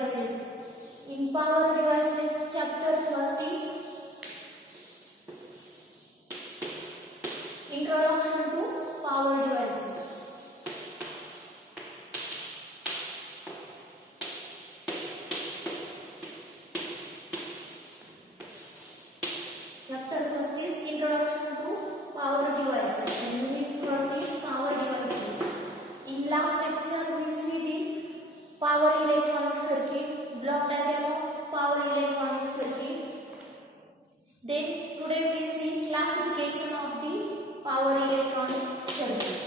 devices. In power devices chapter, first is introduction to power devices. Chapter first is introduction to power devices. And unit first is power devices. In last lecture we see the power electronic circuit, block diagram of power electronic circuit. Then today we see classification of the power electronic circuit.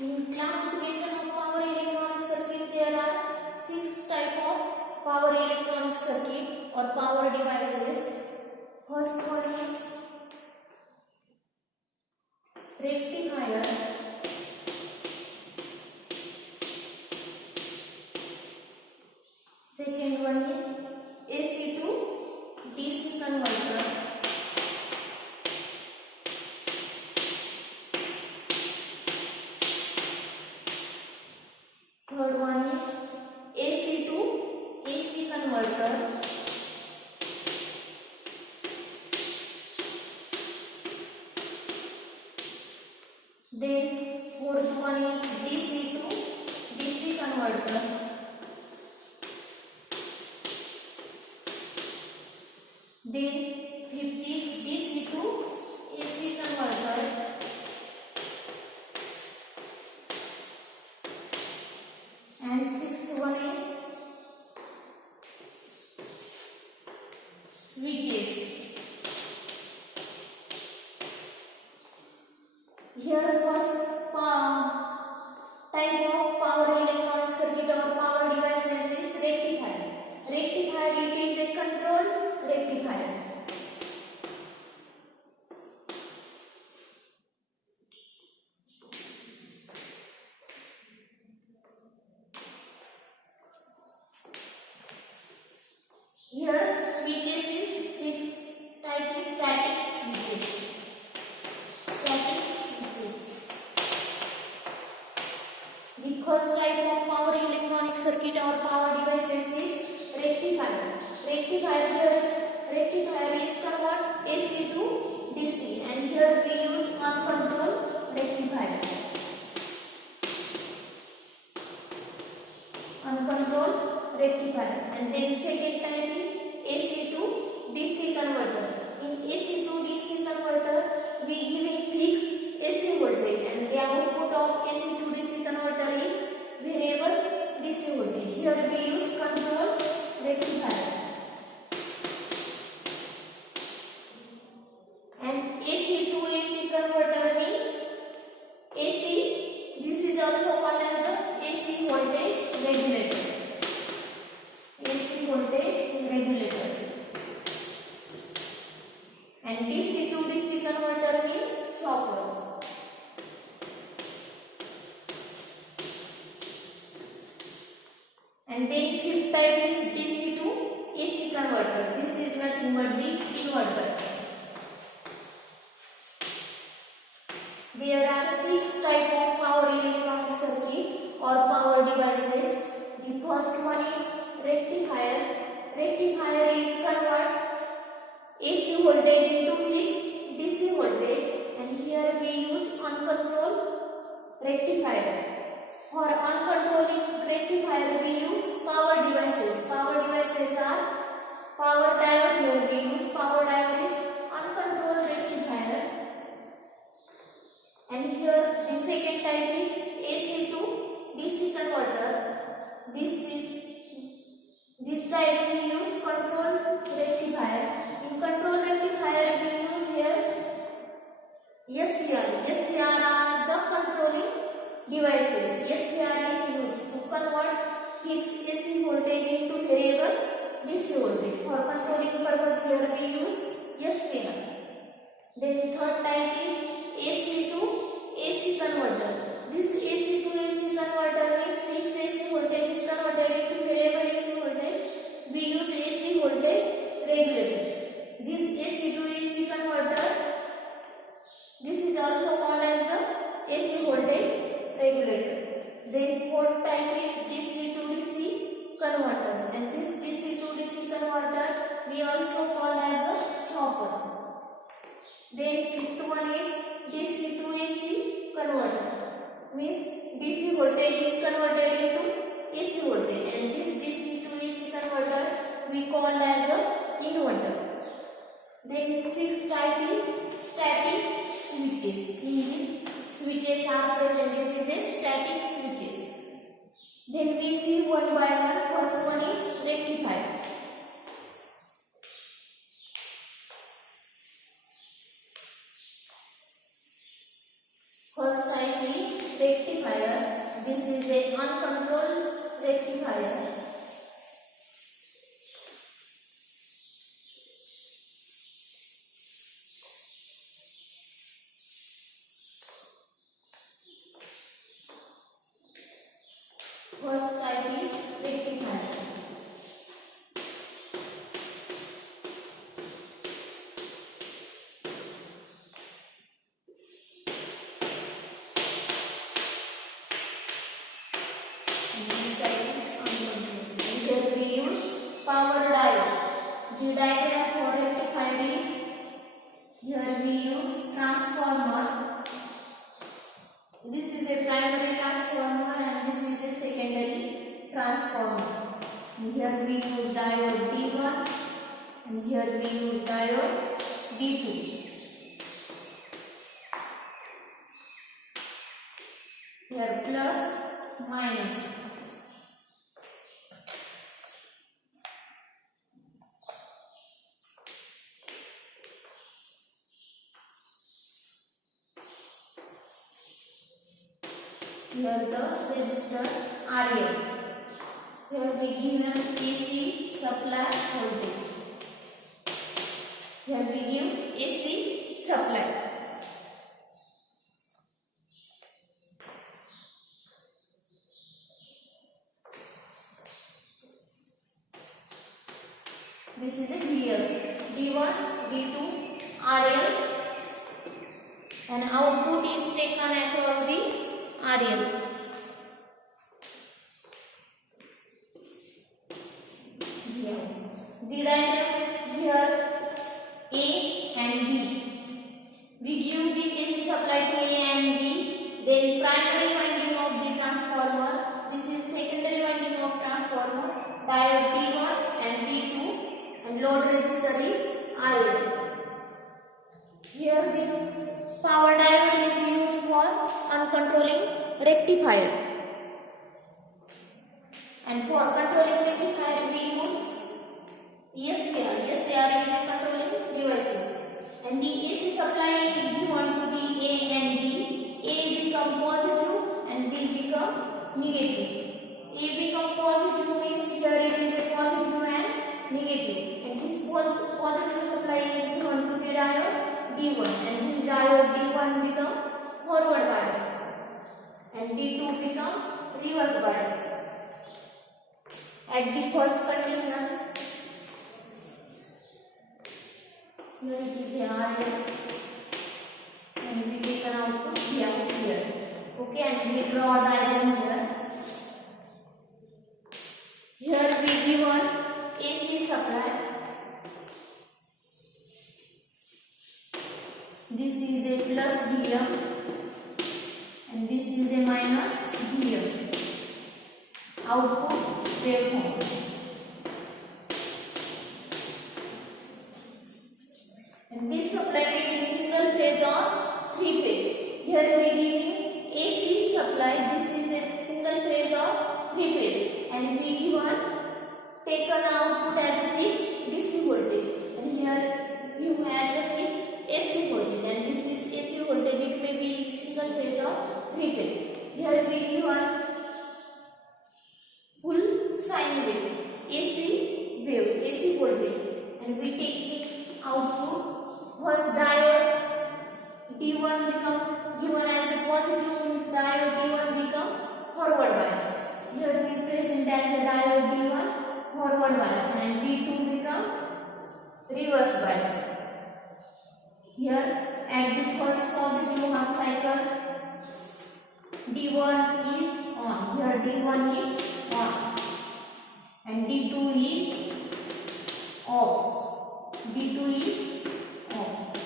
In classification of power electronic circuit, there are 6 type of power electronic circuit or power devices. First one is rectifier. Second one is AC to DC converter. Third one is AC to AC converter. Then fourth one is DC to DC converter. Then fifth is DC to AC converter. And sixth one is switches. Here first type of power electronic circuit or power devices is rectifier. Rectifier, it is a control rectifier. Here switches is 6 type is static switches. Static switches. The first type of power electronic circuit or power devices is rectifier. Rectifier is convert AC to DC, and here we use uncontrolled rectifier. Uncontrolled rectifier. And then second type is AC to DC converter. In AC to DC converter, we give a fixed AC voltage, and the output of AC to DC converter is variable DC voltage. Here we use control rectifier. And AC to AC converter means AC, this is also called as the AC voltage regulator. AC voltage regulator. And DC to DC converter means chopper. And then fifth type is DC to AC converter. This is nothing but the inverter. There are 6 type of power electronic circuit or power devices. The first one is rectifier. Rectifier is convert AC voltage into fixed DC voltage, and here we use uncontrolled rectifier. For uncontrolling rectifier we use power devices. Power devices are power diode. Here we use power diode is uncontrolled rectifier. And here the second type is AC to DC converter. This type we use controlled rectifier. In control rectifier we use here SCR. SCR are the controlling devices. SCR is used to convert fixed AC voltage into variable DC voltage. For controlling purpose here we use SCR. Then third type is AC to AC converter. This AC to AC converter means fixed AC voltage is converted into variable AC voltage. We use AC voltage regulator. This also called as a chopper. Then fifth one is DC to AC converter. Means DC voltage is converted into AC voltage, and this DC to AC converter we call as a inverter. Then sixth type is static switches. In this switches are present. This is a static switches. Then we see one by one. First one is rectifier. First type is rectifier. This is a uncontrolled rectifier. First type is rectifier. This type is uncontrolled. Here we use power diode. The diagram for rectifier is, here we use transformer. This is a primary transformer and this is a secondary transformer. And here we use diode D1 and here we use diode D2. Here plus, minus. Here the resistor RL. Here we give an AC supply voltage. Here we give AC supply. This is a VS. D1, D2, RL, and output is taken across the RL. Here. The diagram here A and B. We give the AC supply to A and B. Then primary winding of the transformer. This is secondary winding of transformer. Diode D1 and D2, and load resistor is RL. Here the power diode is used for uncontrolling rectifier, and for controlling rectifier we use SCR. SCR is a controlling device, and the AC supply is given to the A and B. A become positive and B become negative. A become positive means here it is a positive and negative, and this positive supply is given to the diode D1, and this diode D1 become forward bias and D2 become reverse bias. At the first condition, here it is a RL and we take an output here. Okay, and we draw a diagram here. Here we give an AC supply. This is a plus VM and this is a minus VM. Output waveform. And this supply may be single phase or three phase. Here we give AC supply. This is a single phase or three phase, and we given taken output as a fixed DC voltage, and here you as a fixed AC voltage, and this is AC voltage. It may be single phase or three phase. Here we given full sine wave, AC voltage, and we take the output. First diode D1 become given as a positive, means diode D1 become forward bias. Here we present as a diode D1 forward bias, and D2 become reverse bias. Here at the first positive half cycle, D1 is on. Here D1 is on and D2 is off. D2 is off.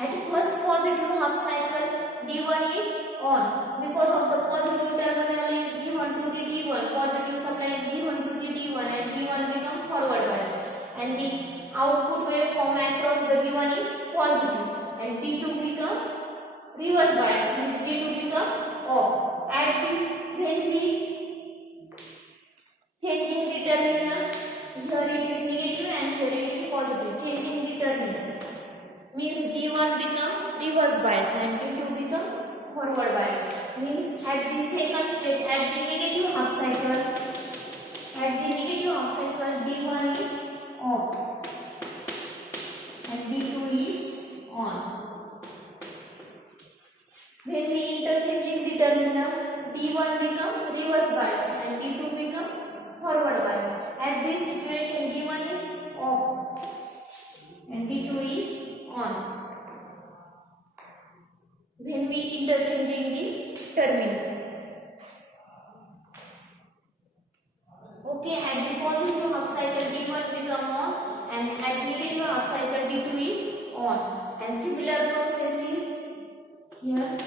At first positive half cycle, D1 is on because of the positive terminal is given to the D1. Positive supply is given to the D1 and D1 become forward bias. And the output waveform across the D1 is positive and D2 become reverse bias, means D2 become off. When we changing the terminal, here it is negative and here it is positive. Changing the terminal means D1 become reverse bias and D2 become forward bias. Means at the second state, at the negative half cycle, D1 is off and D2 is on. When we interchanging the terminal, D1 become reverse bias and D2 become forward bias. At this situation, D1 is off and D2 is on. When we interchanging the terminal. Okay, at the positive half cycle, D1 become on and at negative half cycle, D2 is on. And similar process is here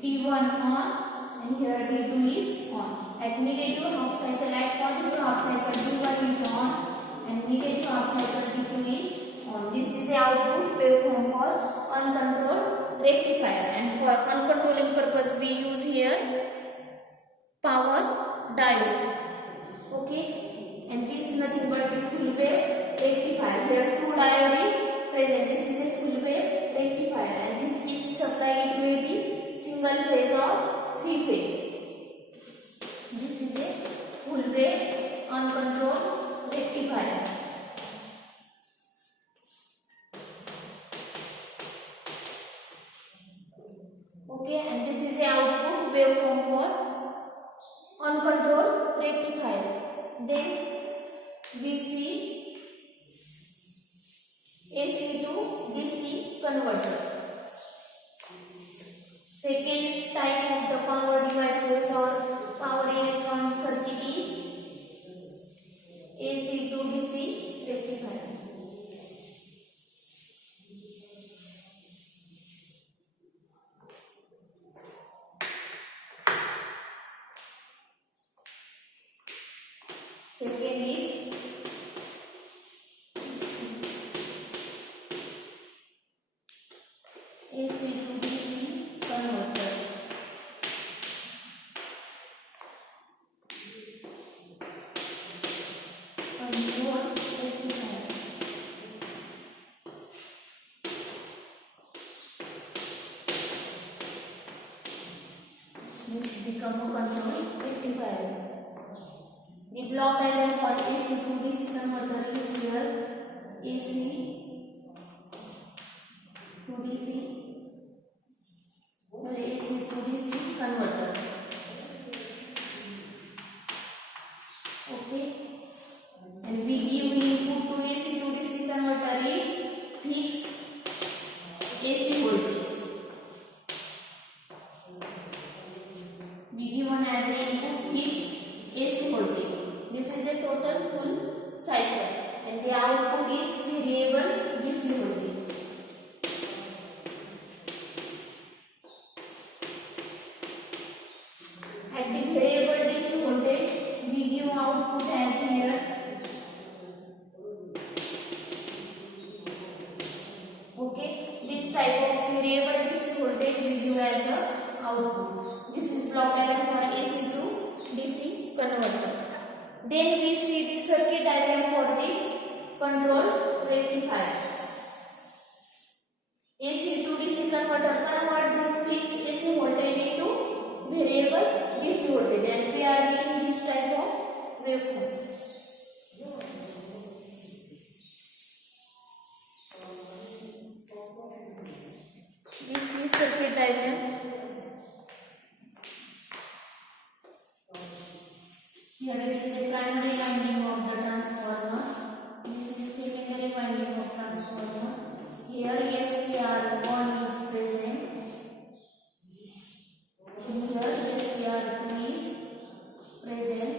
D1 on and here D2 is on. At negative half cycle, at positive half cycle, D1 is on and negative half cycle, D2 is on. This is the output waveform for uncontrolled rectifier, and for uncontrolling purpose we use here power diode. Okay, and this is nothing but the full wave rectifier. Here two diode is present. This is a full wave rectifier and this AC supply, it may be single phase or three phase. This is a full wave uncontrolled rectifier. Okay, and this is the output waveform for uncontrolled rectifier. Then we see AC to DC converter. Second type of the power devices or power electronic circuit is AC to DC rectifier. Second is AC to DC converter. Control rectifier. This become a control rectifier. The block diagram for AC to DC converter is here. AC to DC. AC to DC converter. Okay, and we give input to AC to DC converter is fixed AC voltage. We given as an input fixed AC voltage. This is a total full cycle and the output is variable DC voltage. At the variable DC voltage, we give output as here. Okay, this type of variable DC voltage we give as a output. This is block diagram for AC to DC converter. Then we see the circuit diagram for this control rectifier. AC to DC converter convert this fixed AC voltage into variable DC voltage and we are getting this type of waveform. This is circuit diagram. Here it is a primary winding of the transformer. This is secondary winding of transformer. Here SCR1 is present. Here SCR2 is present.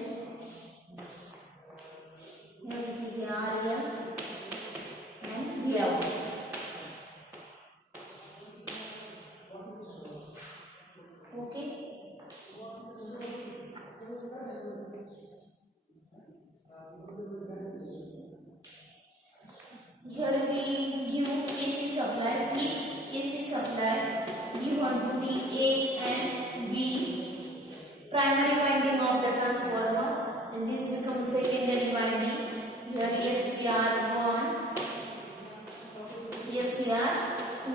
Here it is RF. become secondary winding. Here SCR1, SCR2,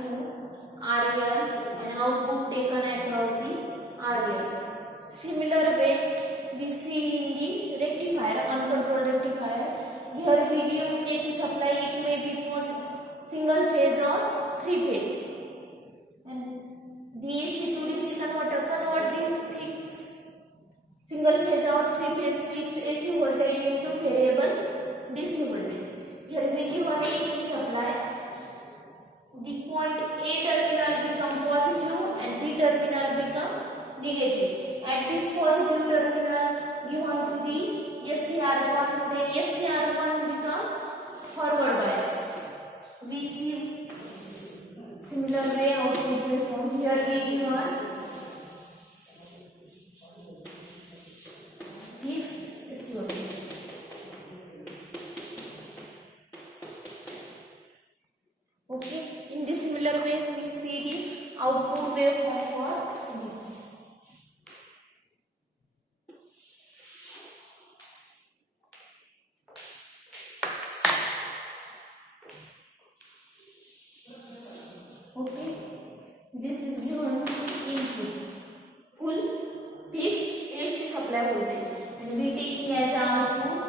RL, and output taken across the RL. Similar way we see in the rectifier, uncontrolled rectifier. Here we give AC supply. It may be single phase or three phase, and the AC to DC converter convert the fixed single phase or three phase fixed AC voltage into variable DC voltage. Here we give an AC supply. The point A terminal become positive and B terminal become negative. At this positive terminal given to the SCR1, then SCR1 become forward bias. We see similar way output waveform. Here we give one fixed AC voltage. Okay, in this similar way we see the output waveform for this. Okay, this is given input full fixed AC supply voltage, and we taking as output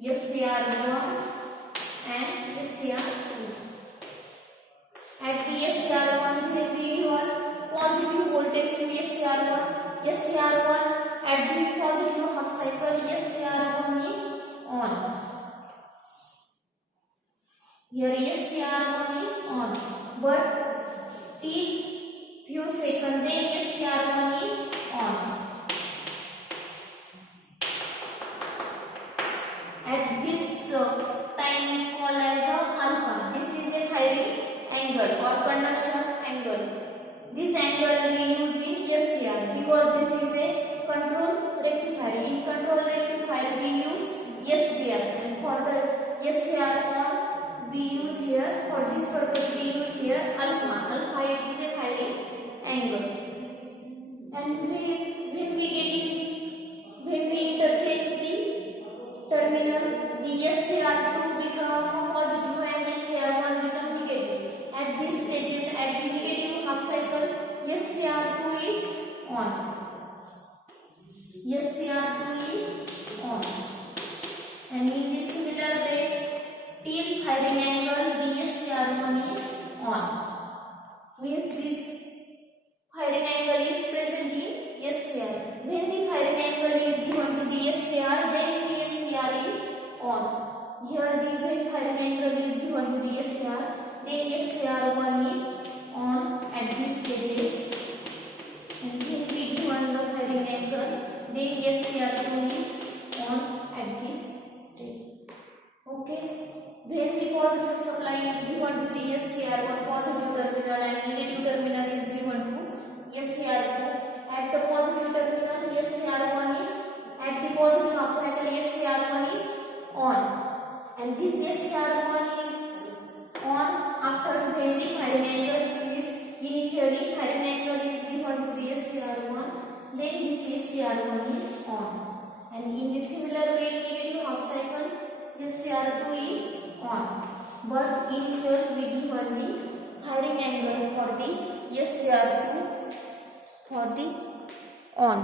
SCR1 and SCR2. At the SCR1 we have positive voltage to SCR1. SCR1 at this positive half cycle SCR1 is on. Here SCR1 is on, but till few seconds then SCR1 is on. At this time is called as the alpha. This is a firing angle or conduction angle. This angle we use in SCR because this is a control rectifier. In control rectifier we use SCR, and for the SCR1 we use here, for this purpose we use here alpha. Alpha is a firing angle. And when we interchange the terminal, the SCR2 become positive and SCR1 become negative. At these stages, at the negative half cycle, SCR2 is on. SCR2 is on. And in this similar way, till firing angle, the SCR1 is on. Means this firing angle is present in SCR. When the firing angle is given to the SCR, then the SCR is on. Here the when firing angle is given to the SCR, then SCR1 is on at these stages. And when we given the firing angle, then SCR2 is on at this stage. Okay. When the positive supply is given to the SCR1 positive terminal and negative terminal is given to SCR2, at the positive terminal SCR1 is, at the positive half cycle SCR1 is on, and this SCR1 is on after when the firing angle is initially firing angle is given to the SCR1, then this SCR1 is on, and in the similar way negative half cycle SCR2 is on, but initially we given the firing angle for the SCR2 for the on.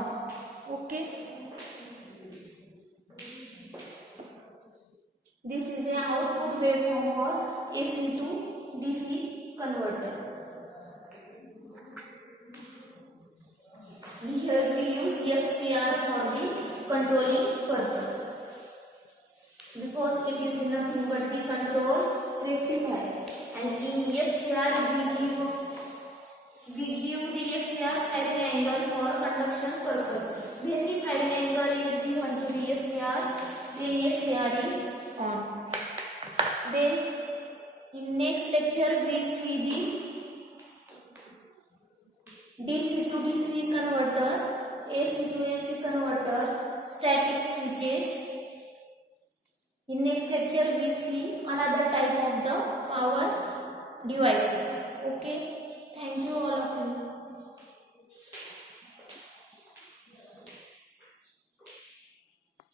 Okay, this is an output waveform for AC to DC converter. Here we use SCR for the controlling purpose, because it is nothing but the control rectifier, and in SCR we give the SCR firing angle for conduction purpose. When the firing angle is given to the SCR, then SCR is on. Then in next lecture we see the DC to DC converter, AC to AC converter, static switches. In next lecture we see another type of the power devices. Okay, thank you all of you.